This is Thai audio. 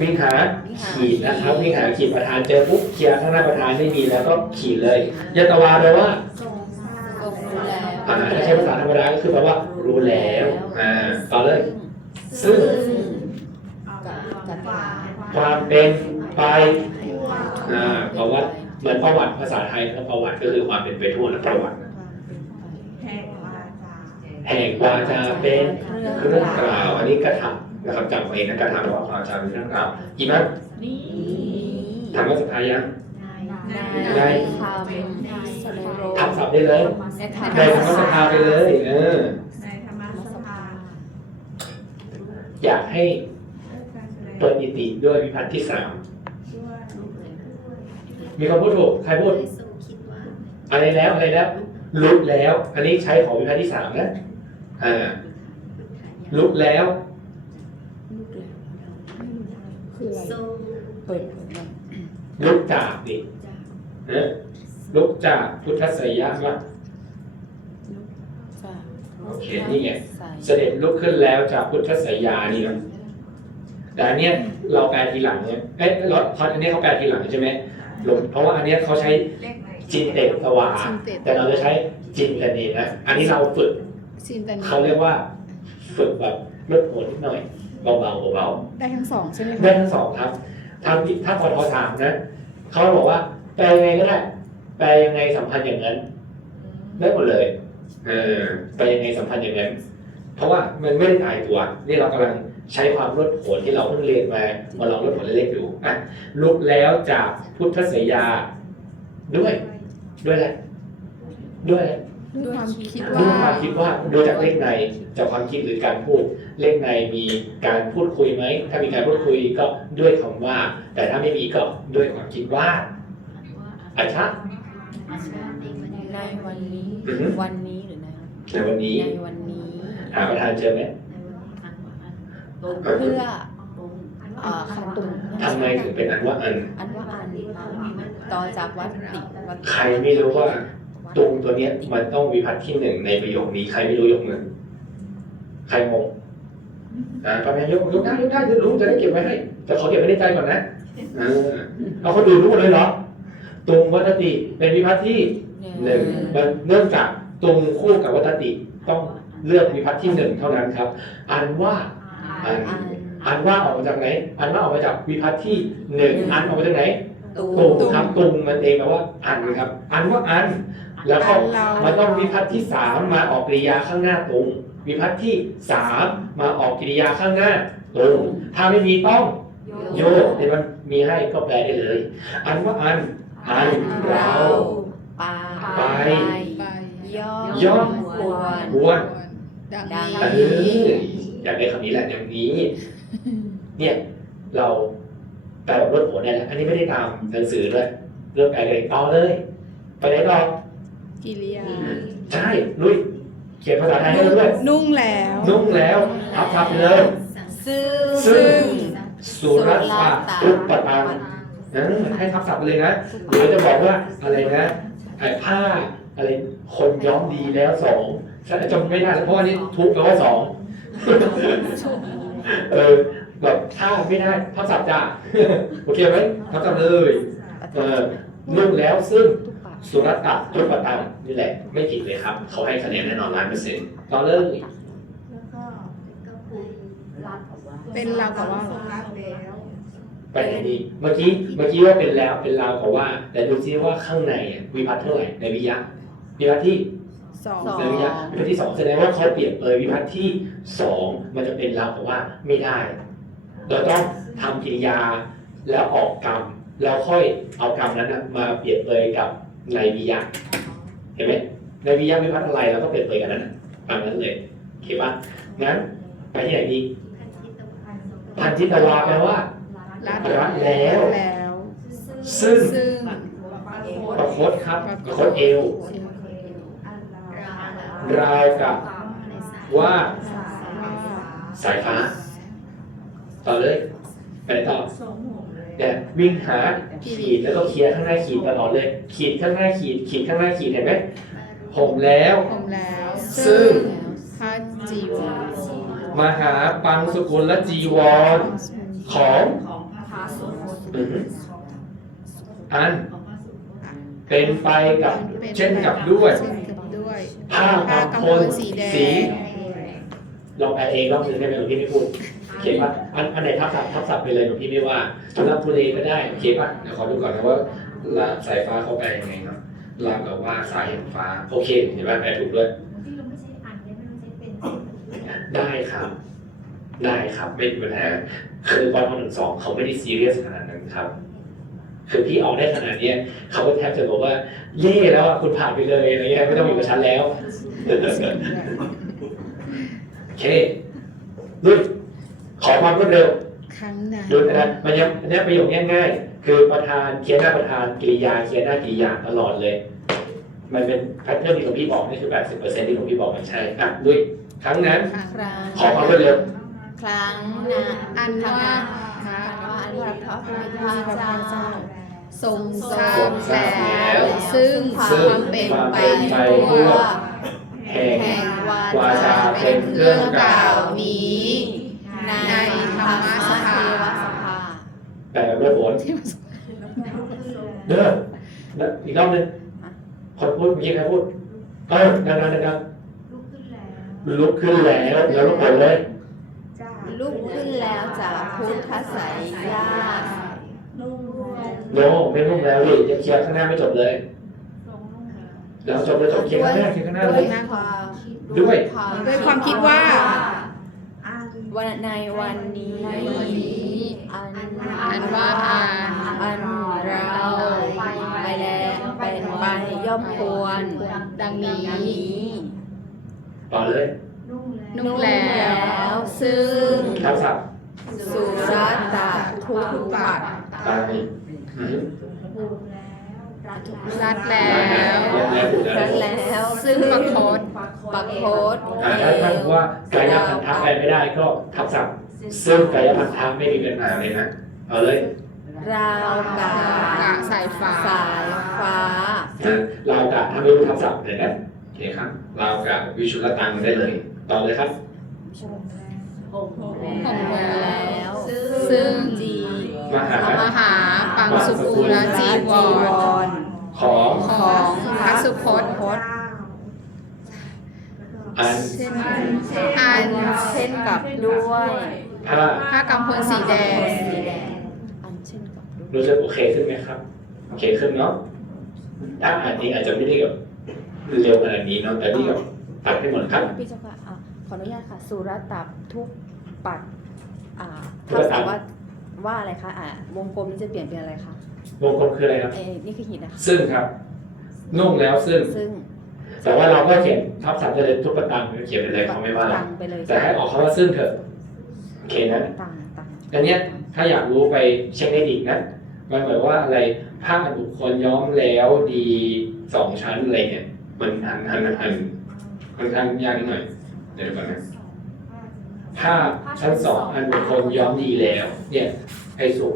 วิ่งหาขีดนะครับวิ่งหาขีดประธานเจอปุ๊บเคลียร์ข้างหน้าประธานไม่มีแล้วก็ขีดเลยยตวาแปลว่าทรงรู้แล้วอ่าถ้าใช้ภาษาธรรมดาก็คือแปลว่า รู้แล้วอ่าต่อเลยซึ่งกับกาความเป็นไปอ่าประวัติเหมือนประวัติภาษาไทยนะประวัติก็คือความเป็นไปทั่วและประวัติแห่งวาจาแห่งวาจาเป็นเครื่องกล่าวอันนี้กระทำ นะครับจำเอาเองนะกระทำว่าวาจาเป็นเครื่องกล่าวกี่มั้ยนี่ถามว่าสุดท้ายยังในทำสโลโรทำศัพท์ได้เลยในทำในธรรมสภาไปเลยเออในธรรมสภาอยากให้การแสดงเปิดอิติด้วยวิพัฒน์ที่สามด้วยมีคนพูดถูกใครพูดอะไรแล้วอะไรแล้วลุกแล้ว อันนี้ใช้ของวิพัฒน์ที่สามนะอ่าลุกแล้ว คืออะไรเปิดเผยหน่อยลุกจากดินะลุกจากพุทธสยามะจ้ะโอเคนี่ไง ใส่เสด็จลุกขึ้นแล้วจากพุทธสยานี่นะแต่อันเนี้ยเราแปลทีหลังเนี่ยเอ๊ะเราเขาอันเนี้ยเขาแปลทีหลังใช่ไหมหลวงเพราะว่าอันเนี้ยเขาใช้เลขไหนจินเตตวาแต่เราจะใช้จินตเนนะ อันนี้เราฝึกซินตานีเขาเรียกว่า ฝึกแบบลดโผนิดหน่อย เบาๆเบาได้ทั้งสองใช่ไหมๆคะได้ทั้งสองครับทำถ้าพอทอถามนะเขาบอกว่าแปลยังไงก็ได้ แปลยังไงสัมพันธ์อย่างนั้น ได้หมดเลย เออแปลยังไงสัมพันธ์อย่างนั้น เพราะว่ามันไม่ได้ตายตัว นี่เรากำลังใช้ความลดผลที่เราเพิ่งเรียนมามาลองลดผลเล็กๆดูอะลุกแล้วจากพุทธสยาด้วยด้วยอะไรด้วยอะไร ด้วยความคิดดูว่าความคิดว่าดูจากเลขในจากความคิดหรือการพูดเลขในมีการพูดคุยไหมถ้ามีการพูดคุยก็ด้วยคำว่า แต่ถ้าไม่มีก็ด้วยความคิดว่าอาชะ ในวันนี้อือฮึ วันนี้หรือในในวันนี้ในวันนี้หาประธานเจอไหมเพื่อเอ่อคำตุงทำไมถึงเป็นอันว่าอัน อันว่าอันต่อจากวัตติวัตติใครไม่รู้ว่า ตุงตัวเนี้ยมันต้องวิพัฒน์ที่หนึ่งในประโยคนี้ใครไม่รู้ยกมือใครงงอ่าประมาณยกยกได้ยกได้จะรู้จะได้เก็บไว้ให้ แต่ขอเก็บไว้ในใจก่อนนะเออเอาคนอื่นรู้หมดเลยเหรอตุงวัตติเป็นวิพัฒน์ที่หนึ่งมันเนื่องจากตรงคู่กับวัตติต้องเลือกวิพัฒน์ที่หนึ่งเท่านั้นครับ อันว่าอันอันอันว่าออกมาจากไหน อันว่าออกมาจากวิพัฒน์ที่หนึ่งอันออกมาจากไหนตูตุงครับตุงมันเองแปลว่าอันครับ อันว่าอัน แล้วก็อันเรามันต้องวิพัฒน์ที่สามมาออกกริยาข้างหน้าตุงวิพัฒน์ที่สามมาออกกริยาข้างหน้าตุงถ้าไม่มีต้องโยกเดี๋ยวมันมีให้ก็แปลได้เลย อันว่าอัน อันเราปาไปไปย่อมย่อมควรควรดังดังเอออยากได้คำนี้แหละอย่างนี้ เนี่ยเราแปลแบบลดผลได้แล้วอันนี้ไม่ได้ตามหนังสือด้วยเรื่องแปลเลยต่อเลย ไปไหนต่อ กิริยา ใช่ลุยเขียนภาษาไทยให้เราด้วยนุ่งแล้ว นุ่งแล้วทับทับไปเลยซึ่งซึ่งสุรตะทุปปตังนะให้ทับศัพท์ไปเลยนะหรือจะบอกว่าอะไรนะไอ้ผ้าอะไรคนย้อมดีแล้วสองฉันจำไม่ได้แล้วเพราะว่านี่ทุกแปลว่าสองเออแบบถ้าไม่ได้ทับศัพท์จ้าโอเคไหมทับศัพท์เลยเออนุ่งแล้วซึ่งทุกปาก สุรตะทุปปตังนี่แหละ ไม่ผิดเลยครับ เขาให้คะแนนแน่นอนล้านเปอร์เซ็นต์ต่อเลยแล้วก็เป็นเรากับว่าทรงรับแล้วไปไหนดีเมื่อกี้เมื่อกี้ว่าเป็นแล้วเป็นราวกับว่า แต่ดูซิว่าข้างในอะวิพัฒน์เท่าไหร่ในวิทยาวิพัฒน์ที่ สองในวิทยาวิพัฒน์ที่สองแสดงว่าเขาเปรียบเปรยวิพัฒน์ที่สองมันจะเป็นราวกับว่าไม่ได้ เราต้องทำกิริยาแล้วออกกรรมแล้วค่อยเอากรรมนั้นนะมาเปรียบเปรยกับ ในวิทยาเห็นไหมในวิทยาวิพัฒน์อะไรเราก็เปรียบเปรยกันนั้นนะตามนั้นเลยโอเคปะงั้นไปที่ไหนดีพันธิตวาแปลว่ารัดรัดแล้วแล้วซึ่งซึ่งประคตครับประคตเอวราวกับว่าสายฟ้าต่อเลยไปไหนต่อสวมหมวก เลยเนี่ยวิ่งหาขีดแล้วก็เคลียร์ข้างหน้าขีดตลอดเลย ขีดข้างหน้าขีด ขีดข้างหน้าขีดเห็นไหมผมแล้ว ผมแล้ว ซึ่งพระจีวรมหาปังสกุลและจีวรของของพระพาสุอือฮึอันของพระสุเป็นไปกับเช่นกับด้วยเช่นกับด้วยผ้าผ้ากำกำพพลลสีแดงสีลองแปลเองรอบนึงได้ไหมหลวงพี่ไม่พูด โอเคป่ะอันอันไหนทับศัพท์ทับศัพท์ไปเลยหลวงพี่ไม่ว่าทุลักทุเลก็ได้โอเคป่ะเดี๋ยวขอดูก่อนนะว่าลาสายฟ้าเขาแปลยังไงเนาะลากับว่าสายแห่งฟ้าโอเคเห็นป่ะแปลถูกด้วยที่เราไม่ใช่อ่านเนี่ยไม่ต้องใช้เป็นได้ครับ ได้ครับไม่มีปัญหาคือปทหนึ่งสองเขาไม่ได้ซีเรียสขนาดนั้นครับคือพี่ออกได้ขนาดเนี้ยเขาก็แทบจะบอกว่า เย่แล้วอะคุณผ่านไปเลยอะไรเงี้ยไม่ต้องอยู่กับฉันแล้วโอเคลุย ขอความรวดเร็วครั้งนั้นดูนะมันยังอันเนี้ยประโยคง่ายๆ คือประธานเขียนหน้าประธานกริยาเขียนหน้ากริยาตลอดเลย มันเป็นแพทเทิร์นที่หลวงพี่บอกนี่คือ80%ที่หลวงพี่บอกมันใช่อะลุยครั้งนั้นครั้งครั้งขอความรวดเร็วครั้งนะอันว่าพระครั้งว่าอันว่าพระพุทธเจ้าทรงททรารงบทราบแล้วซึ่งคซึ่งวามเป็นความไปเป็นไปทั่ทั่ววแห่งแห่งวาวาจาจาเป็เป็นนเคเครื่รื่อองงกกล่าล่าววนี้ ในธรรมสภาแปลแบบผลเด้ออีกรอบหนึงคนพูดเมื่อกี้ใครพูดเออดังๆดังลุกขึ้นแล้วๆลุกขึ้นแล้วแล้วลุกผลเลยจ้าลุกขึ้นแล้วจากพุทธไสยญาตินุ่งแล้วโนไม่นุ่มแล้วดิยังเคลียร์ข้างหน้าไม่จบเลยทรงนุ่งแล้วเดี๋ยวจบเลยจบเคลียร์ข้างหน้าเคลียร์ข้างหน้าด้เลวยยความด้วยด้วยความคิดว่าอ่าน วันในวันนี้ อันอันว่าอาอันเราไปแล้วเป็นไปย่อมควร ดังนี้ต่อเลยนุ่งแล้วซึ่งสุรัตตะทุกปัดตามนี้อืมผูกแล้วรัดแล้วแล้วถูกแล้วนั้นแล้วซึ่งประคต ปักโคตอ่าถ้าถ้าว่ากายพันธะไปไม่ได้ก็ทับศัพท์ซึ่งกายพันธะไม่มีปัญหาเลยนะ เอาเลยราวกากะสายฟ้าสายฟ้านะลาวกะถ้าไม่รู้ทับศัพท์เลยนะโอเคครับลาวกะวิชุลตังได้เลยต่อเลยครับห่มแล้วห่มแล้วแล้วซึ่งจีมหามหาปังสุกุลจีวรของของพระสุพจน์ อัน เช่น อันอันเช่นกับด้วยผ้าผ้ากำพลสีแดงสีแดง อันเช่นกับด้วยรู้สึกโอเคขึ้นไหมครับ โอเคขึ้นเนาะถ้าอ่านเองอาจจะไม่ได้แบบเร็วขนาดนี้เนาะแต่นี่แบบตัดให้หมดครับพี่เจ้าค่ะอะขออนุญาตค่ะ สุรตับทุกปัดอ่าทุกถ้าปัดสามว่าว่าอะไรคะอ่าวงกลมนี้จะเปลี่ยนเป็นอะไรคะวงกลมคืออะไรครับเอ้ยนี่คือหินนะคะซึ่งครับนุ่งแล้วซึ่งซึ่ง แต่ว่าเราก็เขียนทับศัพท์ได้เลยทุกประตังเขียนไปเลยเขาไม่ว่าตังไปเลยแต่ให้ออกคำว่าซึ่งเถอะโอเคนะตังตังอันเนี้ยถ้าอยากรู้ไปเช็คได้อีกนะมันหมายว่าอะไรผ้าบุคคลย้อมแล้วดีสองชั้นอะไรเนี่ยมันหันหันหันค่อนข้างยากนิดหน่อยเดี๋ยวก่อนนะผ้าชั้นสองอันบุคคลย้อมดีแล้ว เนี่ยไอ้สูง